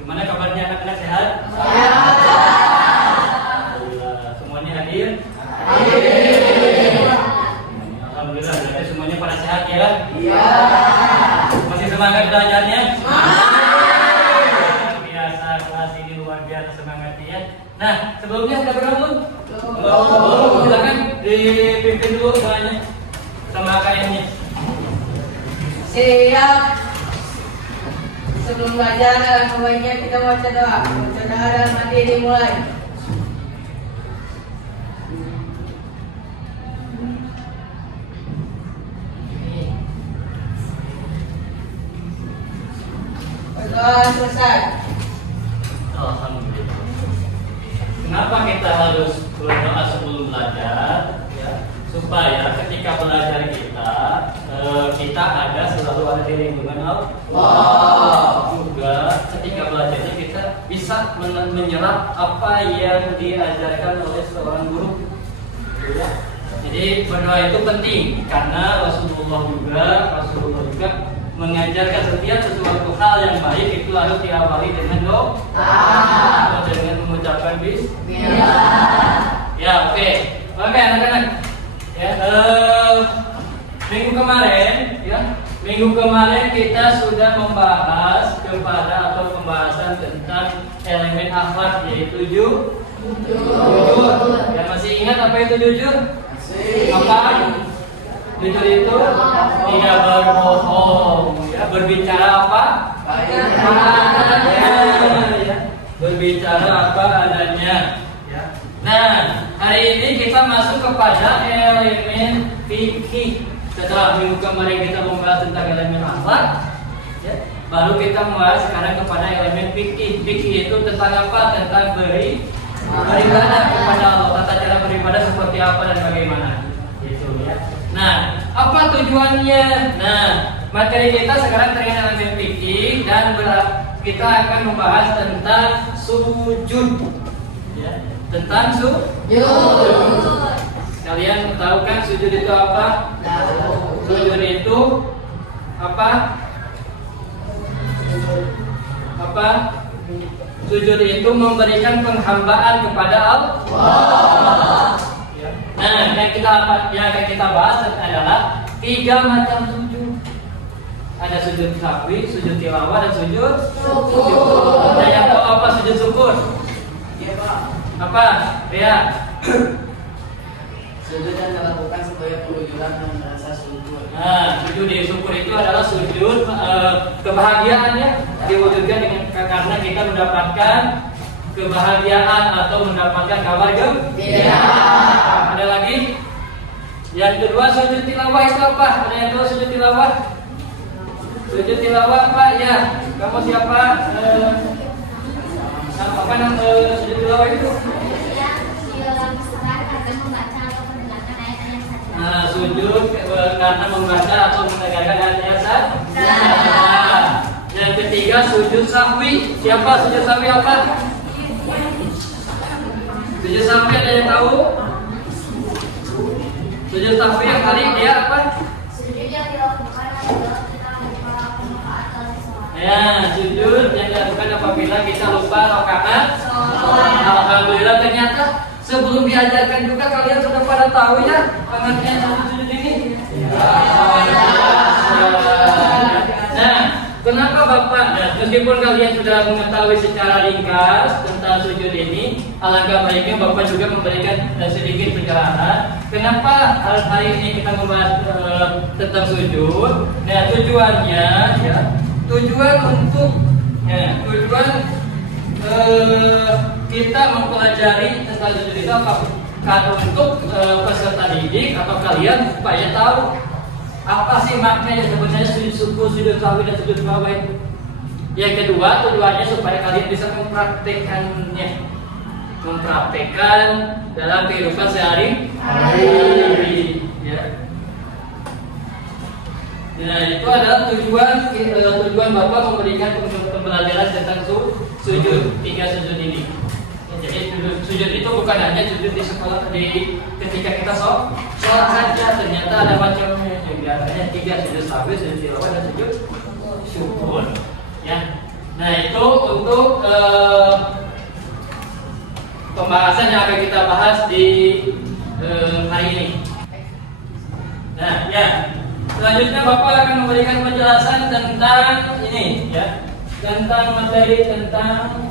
Gimana kabarnya anak-anak, sehat? Alhamdulillah. Semuanya hadir? Alhamdulillah, berarti semuanya pada sehat ya? Iya. Masih semangat belajarnya? Biasa, kelas ini luar biasa semangatnya ya. Nah, sebelumnya sudah berambut? Belum. Silakan dipimpin dulu semuanya sama KM-nya. Siap. Sebelum belajar, alangkah baiknya kita baca doa. Baca doa dalam hati dimulai. Berdoa selesai. Alhamdulillah. Kenapa kita harus berdoa sebelum belajar? Ya, supaya ketika belajar kita ada selalu di lindungan Allah. Juga ketika belajarnya kita bisa menyerap apa yang diajarkan oleh seorang guru. Ya. Jadi berdoa itu penting karena Rasulullah juga mengajarkan setiap sesuatu hal yang baik itu harus diawali dengan doa, dengan mengucapkan bismillah. Ya, oke, anak-anak. Ya, minggu kemarin kita sudah membahas pembahasan tentang elemen akhlak, yaitu jujur. Ya, masih ingat apa itu jujur? Apa? Jujur itu tidak berbohong, ya, berbicara apa? Ya, berbicara apa adanya. Ya. Nah, hari ini kita masuk kepada elemen fikih. Setelah minggu kemarin kita membahas tentang elemen akhlak, ya, baru kita membahas sekarang kepada elemen fikih. Fikih itu tentang apa? Tentang beribadah kepada Allah. Tata cara beribadah seperti apa dan bagaimana? Itu ya. Nah, apa tujuannya? Nah, materi kita sekarang terkait elemen fikih dan kita akan membahas tentang sujud. Ya, tentang sujud. Kalian tahu kan sujud itu apa? Sujud itu apa? Sujud itu memberikan penghambaan kepada Allah. Nah, yang kita bahas adalah 3 macam sujud. Ada sujud sahwi, sujud tilawah, dan sujud syukur. Ada yang tahu apa sujud syukur? Iya, Pak. Apa? Ya. Sujud yang dilakukan sebagai pengujuran dan merasa syukur. Nah, sujud syukur itu adalah sujud kebahagiaan ya, diwujudkan dengan karena kita mendapatkan kebahagiaan atau mendapatkan kabar gembira. Ada lagi? Yang kedua sujud tilawah itu apa? Ada yang tahu sujud tilawah? Sujud tilawah apa? Ya, kamu siapa? Apa nama sujud tilawah itu? Nah, sujud karena membaca atau mendengarkan ayat-ayat saja. Yang ketiga sujud sahwi. Siapa sujud sahwi apa? Sujud sahwi ada yang tahu? Sujud sahwi yang tadi dia apa? Ya, sujud yang dilakukan apabila kita lupa rakaat. Alhamdulillah, ternyata sebelum diajarkan juga kalian sudah pada tahu ya pengertian sujud ini. Nah, kenapa Bapak? Nah, meskipun kalian sudah mengetahui secara ringkas tentang sujud ini, alangkah baiknya Bapak juga memberikan sedikit pencerahan. Kenapa hari ini kita membahas tentang sujud? Nah, tujuannya ya, tujuan kita mempelajari tentang sujud itu apa? Kan untuk peserta didik atau kalian supaya tahu apa sih maknanya sebenarnya sujud syukur, sujud sahwi, dan sujud tilawah itu. Yang kedua tujuannya supaya kalian bisa mempraktekkan dalam kehidupan sehari-hari. Ya. Nah, itu adalah tujuan Bapak memberikan pembelajaran tentang sujud, 3 sujud ini. Jadi sujud itu bukan hanya sujud di sekolah, ketika kita sholat saja, ternyata ada macamnya juga. Hanya 3 sujud sahwi, sujud tilawah, dan sujud syukur. Ya. Nah, itu untuk pembahasan yang akan kita bahas di hari ini. Nah, ya. Selanjutnya Bapak akan memberikan penjelasan tentang ini, ya, tentang materi tentang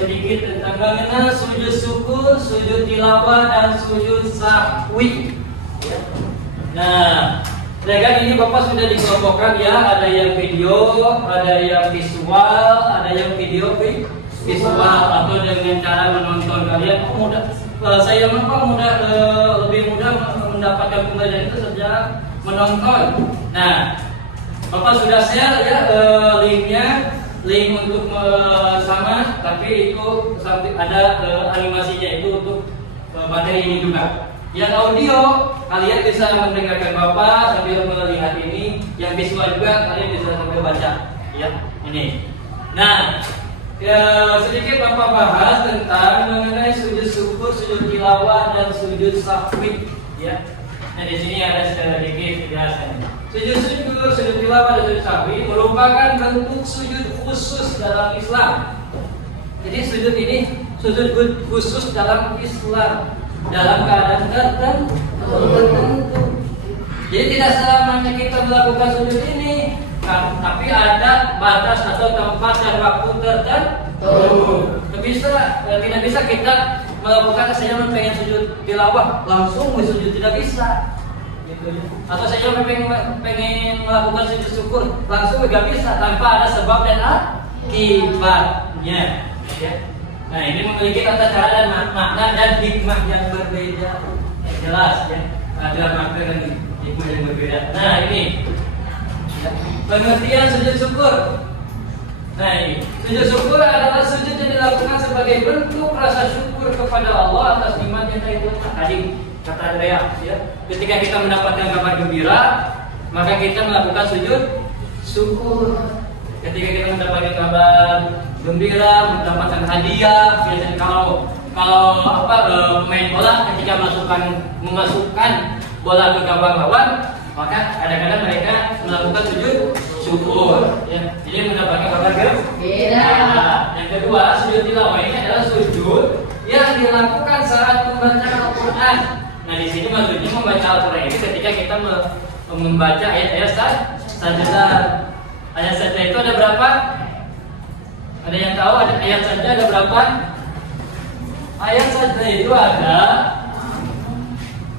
sedikit tentang bagaimana sujud syukur, sujud tilawah, dan sujud sahwi. Ya. Nah, kan ini Bapak sudah dikelompokkan ya, ada yang video, ada yang visual, ada yang video visual atau dengan cara menonton kalian mudah. Saya lebih mudah mendapatkan pembelajaran itu sejak menonton. Nah, Bapak sudah share ya link untuk sama, tapi itu sampai ada animasinya itu untuk materi ini juga. Yang audio kalian bisa mendengarkan Bapak sambil melihat ini, yang visual juga kalian bisa sambil baca. Ya, ini. Nah, sedikit Bapak bahas tentang mengenai sujud syukur, sujud tilawah, dan sujud sahwi. Ya. Nah, di sini ada sedikit penjelasan. Sujud syukur, sujud tilawah, dan sujud sahwi merupakan bentuk sujud khusus dalam Islam. Jadi sujud ini sujud khusus dalam Islam dalam keadaan tertentu. Jadi tidak selamanya kita melakukan sujud ini, tapi ada batas atau tempat dan waktu tertentu. Tidak bisa kita melakukan, saya pengen sujud tilawah langsung sujud, tidak bisa. Gitu. Atau saya pengen melakukan sujud syukur langsung tidak bisa tanpa ada sebab dan akibatnya. Ya. Nah, ini memiliki tata cara dan makna dan hikmah yang berbeda, yang jelas ya. Ada makna dan hikmah yang berbeda. Nah, ini ya. Pengertian sujud syukur. Nah, ini sujud syukur adalah sujud yang dilakukan sebagai bentuk rasa syukur kepada Allah atas nikmat yang telah diberikan. Tadi kata Andrea, ya, ketika kita mendapatkan kabar gembira, maka kita melakukan sujud syukur. Ketika kita mendapatkan kabar gembira, mendapatkan hadiah, biasanya kalau pemain bola ketika memasukkan bola ke gawang lawan, maka kadang-kadang mereka melakukan sujud syukur. Ya. Jadi mendapatkan kabar gembira. Yang kedua, sujud tilawah ini adalah sujud yang dilakukan saat membaca Al-Quran. Nah, di sini maksudnya membaca Al-Quran ini ketika kita membaca ayat-ayat sajadah. Ayat sajadah itu ada berapa? Ada yang tahu ayat sajadah ada berapa? Ayat sajadah itu ada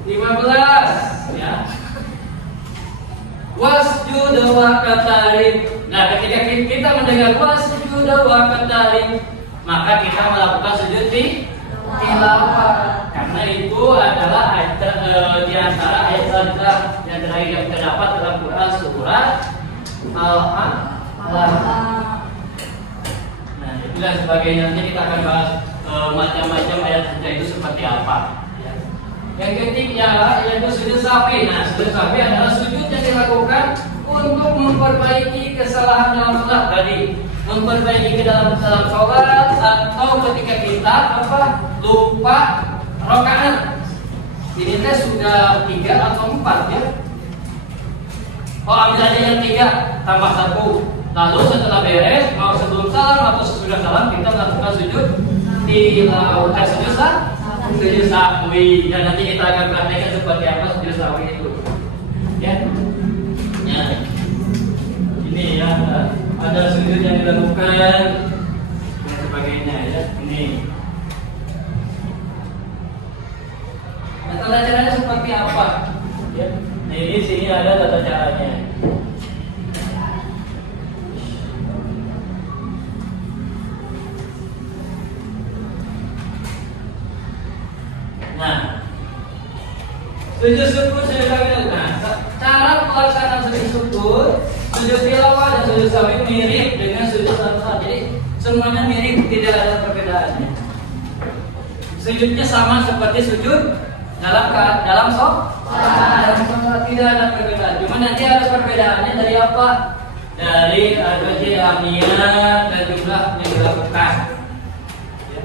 15, ya. Wasjud waqtarib. Nah, ketika kita mendengar wasjud waqtarib, maka kita melakukan sujud tilawah. Karena itu adalah ayat di antara ayat sajadah yang terakhir yang terdapat dalam Quran surat Al-Alaq. Nah, itu dan sebagainya. Nanti kita akan bahas macam-macam ayat sajadah itu seperti apa. Ya. Yang ketiga yaitu sujud sahwi. Nah, sujud sahwi adalah sujud yang dilakukan untuk memperbaiki kesalahan dalam sholat tadi, memperbaiki ke dalam sholat atau ketika kita lupa rakaat. Ini teh sudah 3 atau 4 ya. Oh, ambil aja yang 3 tambah 1. Lalu setelah beres, mau sebelum salam atau sesudah salam kita melakukan sujud tilawah, sujud sahwi. Dan nanti kita akan praktekkan seperti apa sujud sahwi itu. Ya. Ya. Ini ya, ada sujud yang dilakukan dan sebagainya ya. Ini. Nah, tata caranya seperti apa? Ya. Nah, ini sini ada tata caranya. Nah, sujud syukur saya bilang. Nah, cara pelaksanaan sujud syukur, sujud tilawah dan sujud sahwi mirip dengan sujud salat. Jadi semuanya mirip, tidak ada perbedaannya. Sujudnya sama seperti sujud dalam sholat, tidak ada perbedaan. Cuma Cuma nanti harus perbedaannya dari apa? Dari niat dan jumlah yang dilakukan. Ya.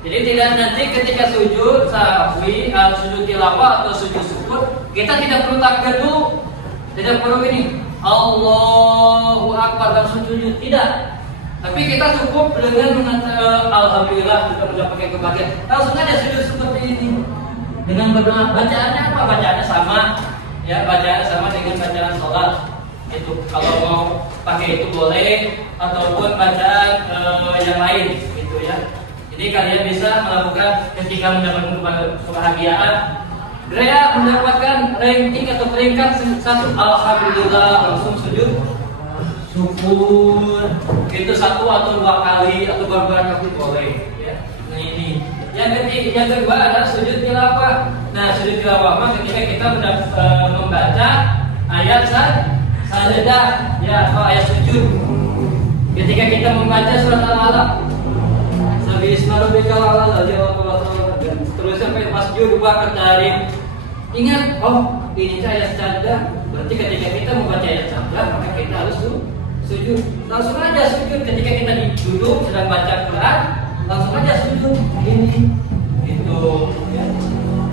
Jadi tidak nanti ketika sujud sahwi, sujud tilawah atau sujud syukur, kita tidak perlu takbir dulu, tidak perlu ini Allahu Akbar dan sujud, tidak. Tapi kita cukup dengan mengatakan Alhamdulillah kita mendapatkan kebahagiaan. Langsung aja sujud seperti ini. Dengan berdoa, bacaannya apa? Bacaannya sama, ya bacaannya sama dengan bacaan sholat. Itu kalau mau pakai itu boleh, ataupun bacaan yang lain, gitu ya. Jadi kalian bisa melakukan ketika mendapatkan kebahagiaan. Grea mendapatkan ranking atau peringkat satu, Alhamdulillah langsung sujud syukur. Itu satu atau dua kali atau beberapa kali boleh. Ya. Nah ini. Yang kedua adalah sujud tilawah. Nah sujud tilawah mah ketika kita membaca ayat sajadah, ya atau ayat sujud. Ketika kita membaca surat Al-Alaq, terus sampai masjud dua ketarik. Ingat, oh ini ayat sajadah. Berarti ketika kita membaca ayat sajadah, maka kita harus sujud. Langsung aja sujud ketika kita duduk sedang baca Quran, langsung aja sujud ini itu ya.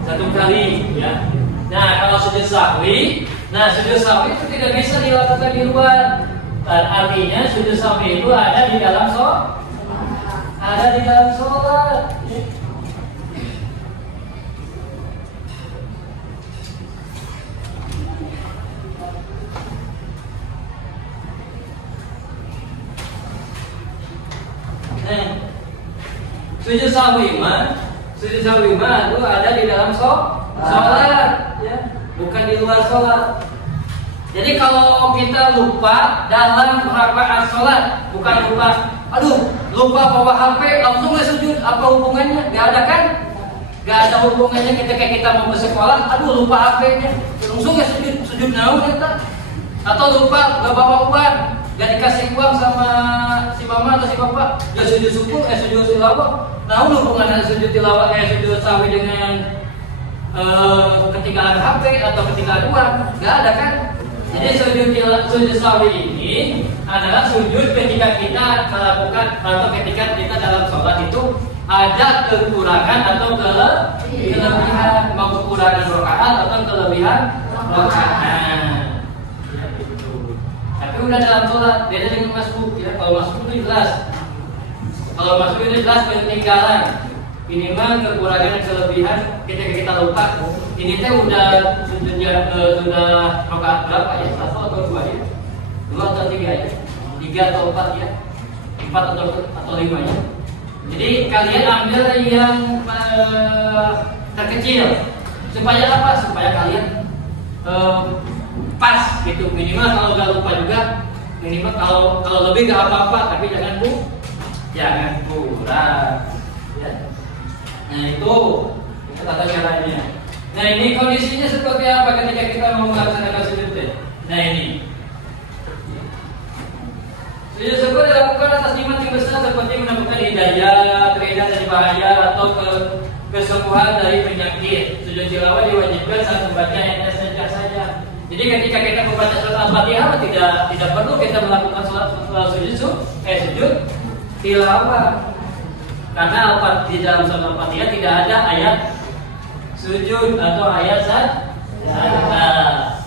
Satu kali ya. Nah kalau sujud sahwi itu tidak bisa dilakukan di luar. Artinya sujud sahwi itu ada di dalam sholat. Sujud sahwi itu ada di dalam sholat, ya, bukan di luar sholat. Jadi kalau kita lupa dalam rakaat sholat, bukan lupa bawa HP langsung sujud, apa hubungannya? Gak ada kan? Gak ada hubungannya ketika kita mau ke sekolah, lupa HP-nya, langsung sujud naon kita? Atau lupa gak bawa uang, gak dikasih uang sama si mama atau si bapak, ya sujud syukur, sujud tilawah. Nah, hubungan sujud tilawah, sujud sahwi dengan ketika ada HP atau ketika ada uang, gak ada kan? Jadi sujud sahwi ini adalah sujud ketika kita melakukan atau ketika kita dalam sholat itu ada kekurangan atau kelebihan, mau kekurangan rakaat atau kelebihan rakaat. Tapi udah dalam sholat, beda dengan masbuk ya. Kalau masbuk itu jelas. Kalau masbuk itu jelas ketinggalan. Minimal kekurangan dan kelebihan ketika kita lupa. Ini teh udah sujudnya sudah rakaat berapa ya? 1 atau 2 ya? 2 atau 3 ya? 3 atau 4 ya? 4 atau 5 ya? Jadi kalian ambil yang terkecil. Supaya apa? Supaya kalian pas gitu. Minimal kalau nggak lupa juga, minimal kalau lebih nggak apa-apa, tapi jangan kurang ya. Nah itu tata caranya. Nah ini kondisinya seperti apa ketika kita mau melaksanakan sujud teh? Nah ini sujud syukur dilakukan atas nikmat yang besar seperti mendapatkan hidayah, keringan dari bahaya atau kesembuhan dari penyakit. Sujud tilawah diwajibkan saat membaca ayat saja. Jadi ketika kita membaca surat Al-Fatihah tidak perlu kita melakukan sujud tilawah. Karena di dalam surat Al-Fatihah tidak ada ayat sujud atau ayat sajadah.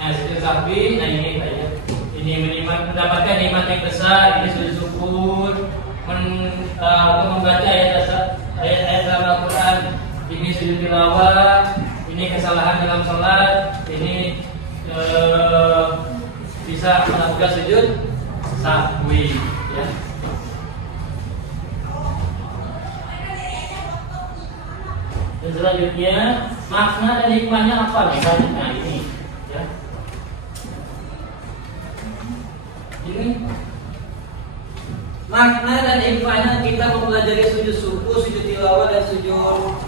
Nah, sujud sahwi, nah ini mendapatkan nikmat yang besar, ini sujud syukur, membaca ayat dalam Al-Quran, ini sujud tilawah, ini kesalahan dalam sholat, ini bisa melakukan sujud sahwi ya. Dan selanjutnya makna dan hikmahnya apa misalnya? Nah ini ya. Ini makna dan hikmahnya kita mempelajari sujud syukur, sujud tilawah dan sujud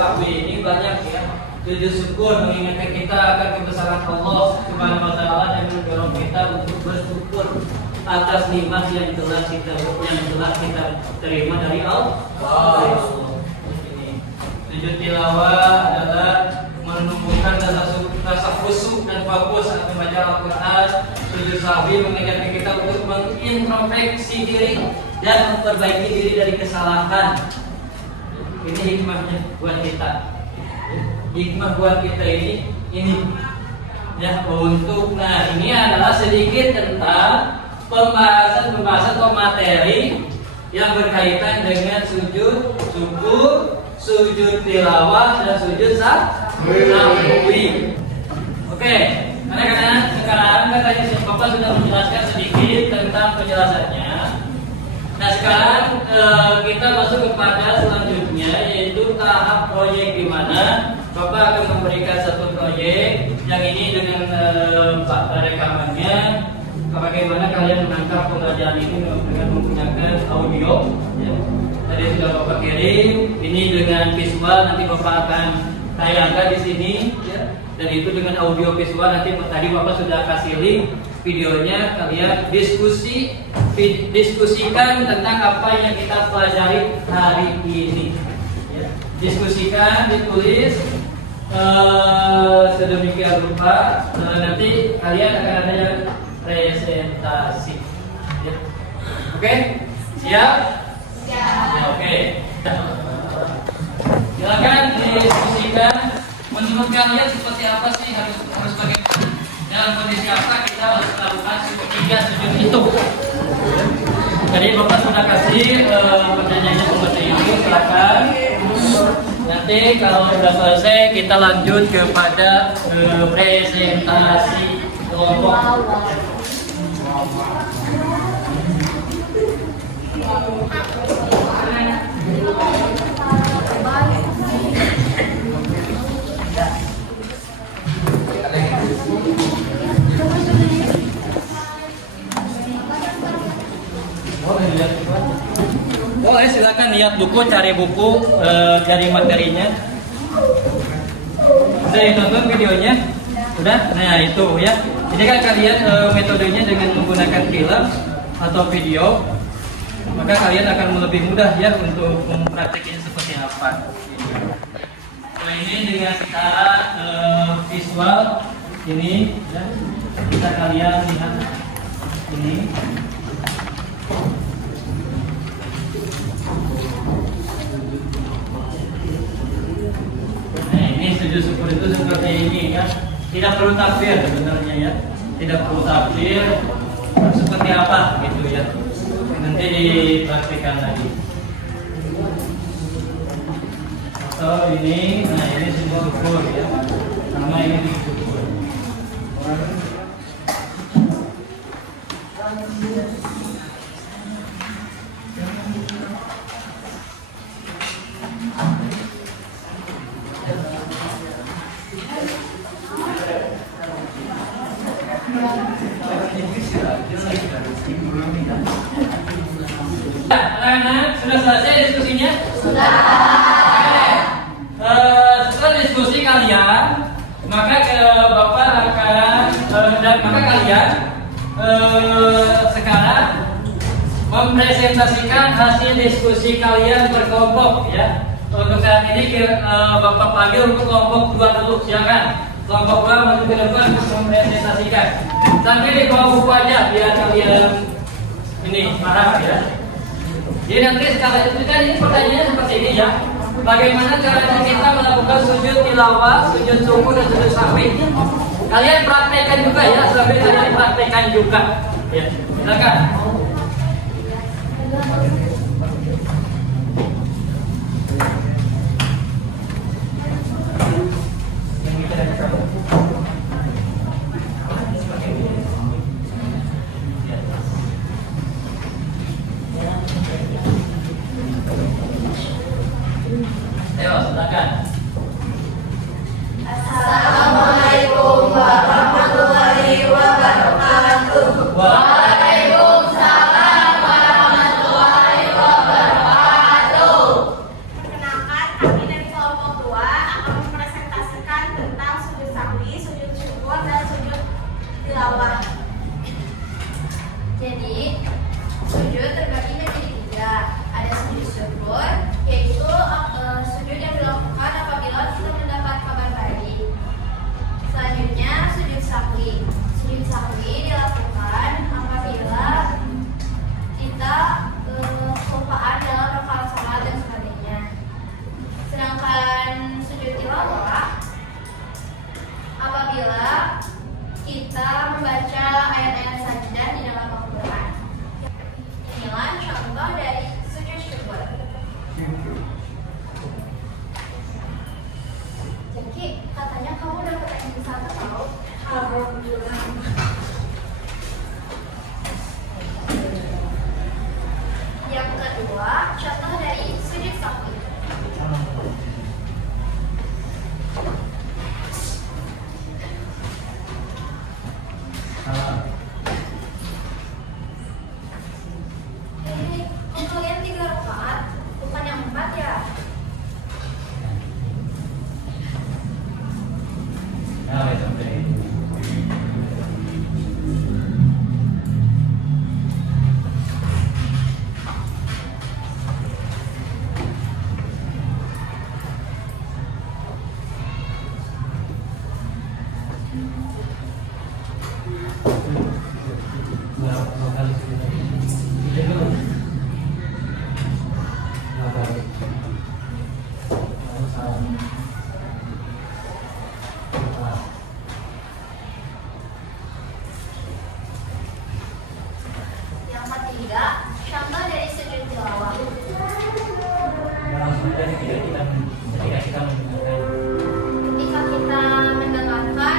sahwi ini banyak ya. Sujud syukur mengingatkan kita akan kebesaran Allah Subhanahu wa taala dan mendorong kita untuk bersyukur atas nikmat yang telah kita terima dari Allah. Sujud tilawah adalah menumbuhkan rasa khusyuk dan fokus saat membaca Al-Quran. Sujud sahwi mengajarkan kita untuk mengintrospeksi diri dan memperbaiki diri dari kesalahan. Ini hikmahnya buat kita. Hikmah buat kita ini ya untuk ini adalah sedikit tentang pembahasan atau materi yang berkaitan dengan sujud syukur, sujud tilawah dan sujud sahwi. Oke, karena sekarang katanya Bapak sudah menjelaskan sedikit tentang penjelasannya. Nah sekarang kita masuk kepada selanjutnya yaitu tahap proyek, di mana Bapak akan memberikan satu proyek yang ini dengan rekamannya. Bagaimana kalian menangkap pengajaran ini dengan menggunakan audio ya. Tadi sudah Bapak kirim, ini dengan visual nanti Bapak akan tayangkan di sini ya. Dan itu dengan audio visual nanti tadi Bapak sudah kasih link videonya, kalian diskusikan tentang apa yang kita pelajari hari ini ya. Diskusikan, ditulis sedemikian rupa, nanti kalian akan ada yang presentasi ya. Oke, siap? Siap. Oke. Silakan diskusikan. Menurut kalian seperti apa sih harus bagaimana? Dalam kondisi apa kita harus melakukan tiga sujud itu? Jadi Bapak sudah kasih pertanyaannya seperti ini. Silakan. Nanti kalau sudah selesai kita lanjut kepada presentasi kelompok. Boleh silakan lihat buku, cari buku, cari materinya. Sudah tonton videonya? Sudah? Nah itu ya. Ini kan kalian metodenya dengan menggunakan film atau video, maka kalian akan lebih mudah ya untuk mempraktiknya seperti apa. Nah ini dengan cara visual ini ya, bisa kalian lihat ini. Nah ini sujud syukur itu seperti ini ya. Tidak perlu takbir sebenarnya ya. Tidak perlu takbir, seperti apa gitu ya. Nanti dipraktikkan lagi. Atau ini, nah ini sujud syukur ya. Sama ini sujud syukur. Anak-anak sudah selesai diskusinya? Sudah. Setelah diskusi kalian, maka Bapak akan maka kalian sekarang mempresentasikan hasil diskusi kalian berkelompok ya. Untuk saat ini Bapak panggil untuk kelompok 2 dulu, silakan. Kelompok 2 maju ke depan untuk mempresentasikan. Sampai di bawah buku aja biar kalian ini paham ya. Jadi nanti sekali itu kan ini pertanyaannya seperti ini ya. Bagaimana cara kita melakukan sujud tilawah, sujud syukur dan sujud sahwi? Kalian praktekkan juga ya, sambil kalian praktekkan juga. Ya, silakan. Ayo, silakan. Assalamualaikum warahmatullahi wabarakatuh. Waalaikumsalam warahmatullahi sahwi. Sujud sahwi dilakukan apabila kita kelupaan dalam rakaat salat dan sebagainya. Sedangkan sujud tilawah apabila kita membaca ayat-ayat sajdah di dalam Al-Quran. Inilah contoh dari sujud syukur. Jadi katanya kamu dapat ranking 1 tahu? Alhamdulillah. Yang kedua, contoh dari sujud sahwi. Untuk yang 3 rakaat, bukan yang 4 ya? Nah, itu tadi. Yang ketiga, contoh dari sujud tilawah. Ketika kita Ketika kita mendengarkan,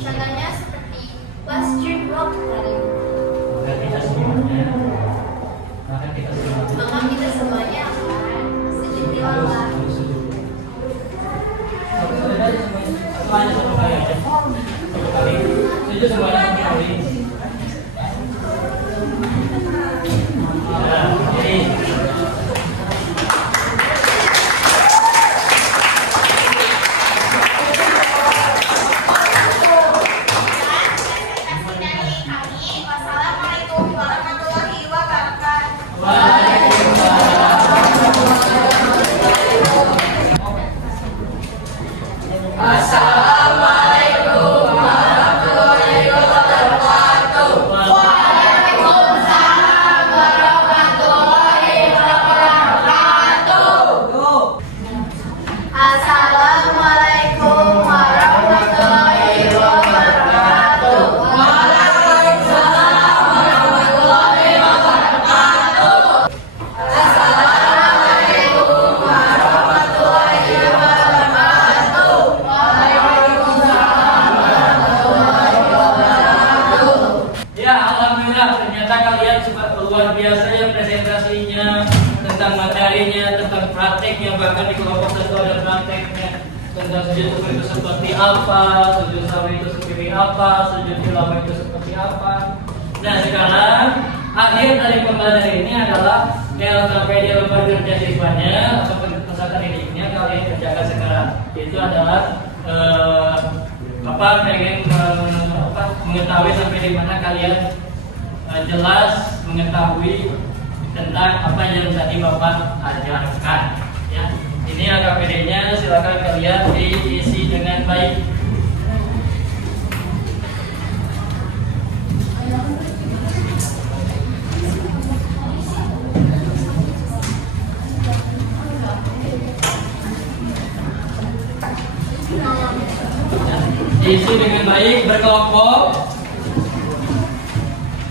contohnya seperti wasjud rock tadi. maka kita semuanya Maka kita semuanya akan sujud tilawah. semuanya satu kali aja. Satu kali. Sujud semuanya satu kali. Nah, jadi Wassalamualaikum warahmatullahi wabarakatuh. Assalamualaikum warahmatullahi wabarakatuh. ya, alhamdulillah ternyata kalian luar biasa ya presentasinya tentang materinya, tentang prakteknya, bahkan di kelompok satu ada prakteknya tentang sujud syukur itu seperti apa, sujud sahwi itu seperti apa, sujud tilawah itu seperti apa. Nah sekarang akhir dari pembelajaran ini adalah LKPD lembar kerja siswanya atau peserta didiknya kalian kerjakan sekarang. Itu adalah mengetahui sampai di mana kalian jelas mengetahui tentang apa yang tadi Bapak ajarkan. Ya, ini LKPD-nya, silakan kalian diisi dengan baik. Diisi dengan baik, berkelompok.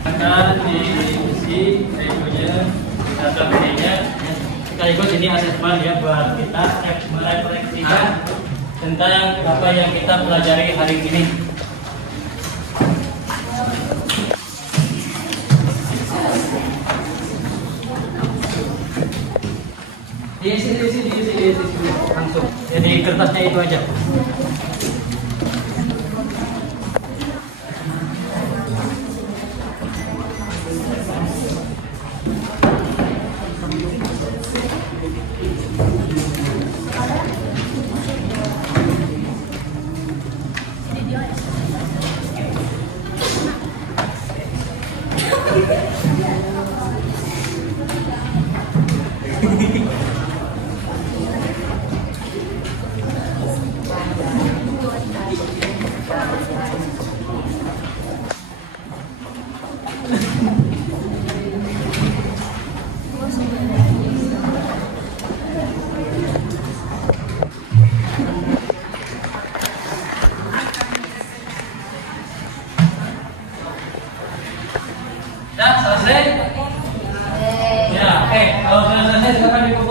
Akan diisi berikutnya LKPD-nya. Sekaligus ini asesmen ya buat kita merefleksikan tentang apa yang kita pelajari hari ini. Diisi langsung. Jadi kertasnya itu aja.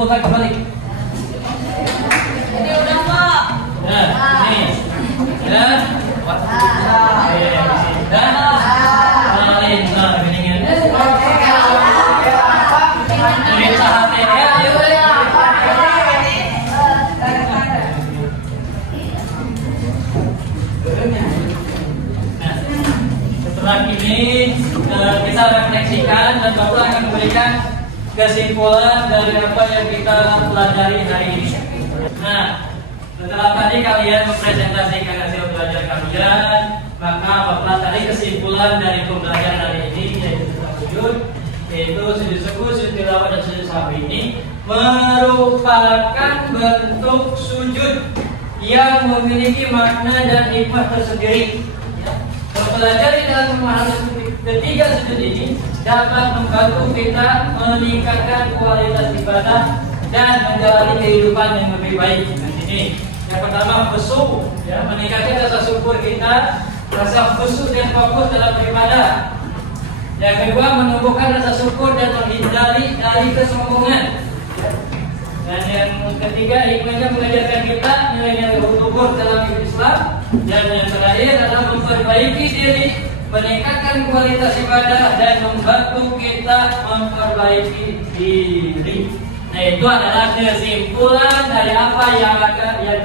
kumpulkan kembali. Ini udah Pak. Nah, ini. Ya. Oke, di sini. Dah. Lain, nah, geningan. Dari sahatnya ya, ayo. Nah, setelah ini kita refleksikan dan Bapak akan memberikan kesimpulan dari apa yang kita pelajari hari ini. Nah, setelah tadi kalian mempresentasikan hasil belajar kalian, maka Bapak tadi kesimpulan dari pembelajaran hari ini yaitu tentang sujud, yaitu sujud syukur, sujud tilawah dan sujud sahwi ini merupakan bentuk sujud yang memiliki makna dan hikmah tersendiri. Mempelajari dalam memahami ketiga sujud ini dapat membantu kita meningkatkan kualitas ibadah dan menjalani kehidupan yang lebih baik. Di sini yang pertama khusyuk, ya, meningkatkan rasa syukur kita, rasa khusyuk dan fokus dalam beribadah. Yang kedua menumbuhkan rasa syukur dan menghindari dari kesombongan. Dan yang ketiga hikmahnya mengajarkan kita nilai-nilai luhur dalam hidup Islam. Dan yang terakhir adalah memperbaiki diri, meningkatkan kualitas ibadah dan membantu kita memperbaiki diri. Nah, itu adalah kesimpulan dari apa yang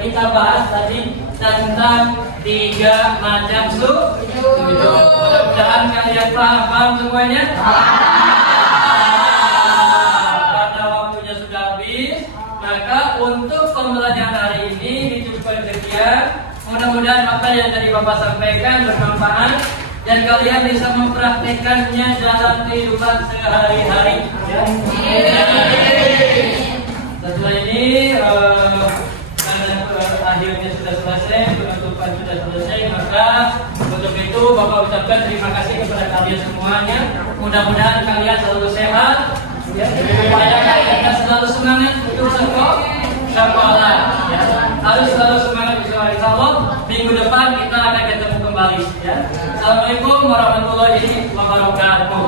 kita bahas tadi tentang 3 macam sujud. Mudah-mudahan kalian paham semuanya. Karena waktunya sudah habis, maka untuk pembelajaran hari ini dicukupkan sekian. Mudah-mudahan apa yang tadi Bapak sampaikan bermanfaat dan kalian bisa mempraktikkannya dalam kehidupan sehari-hari. Ya. Setelah ini karena akhirnya sudah selesai, penutupan sudah selesai, maka untuk itu Bapak ucapkan terima kasih kepada kalian semuanya. Mudah-mudahan kalian selalu sehat, ya, supaya kalian selalu semangat untuk sekolah. Ya. Harus selalu semangat bersama Allah. Minggu depan kita akan ketemu kembali. Ya. Assalamualaikum warahmatullahi wabarakatuh.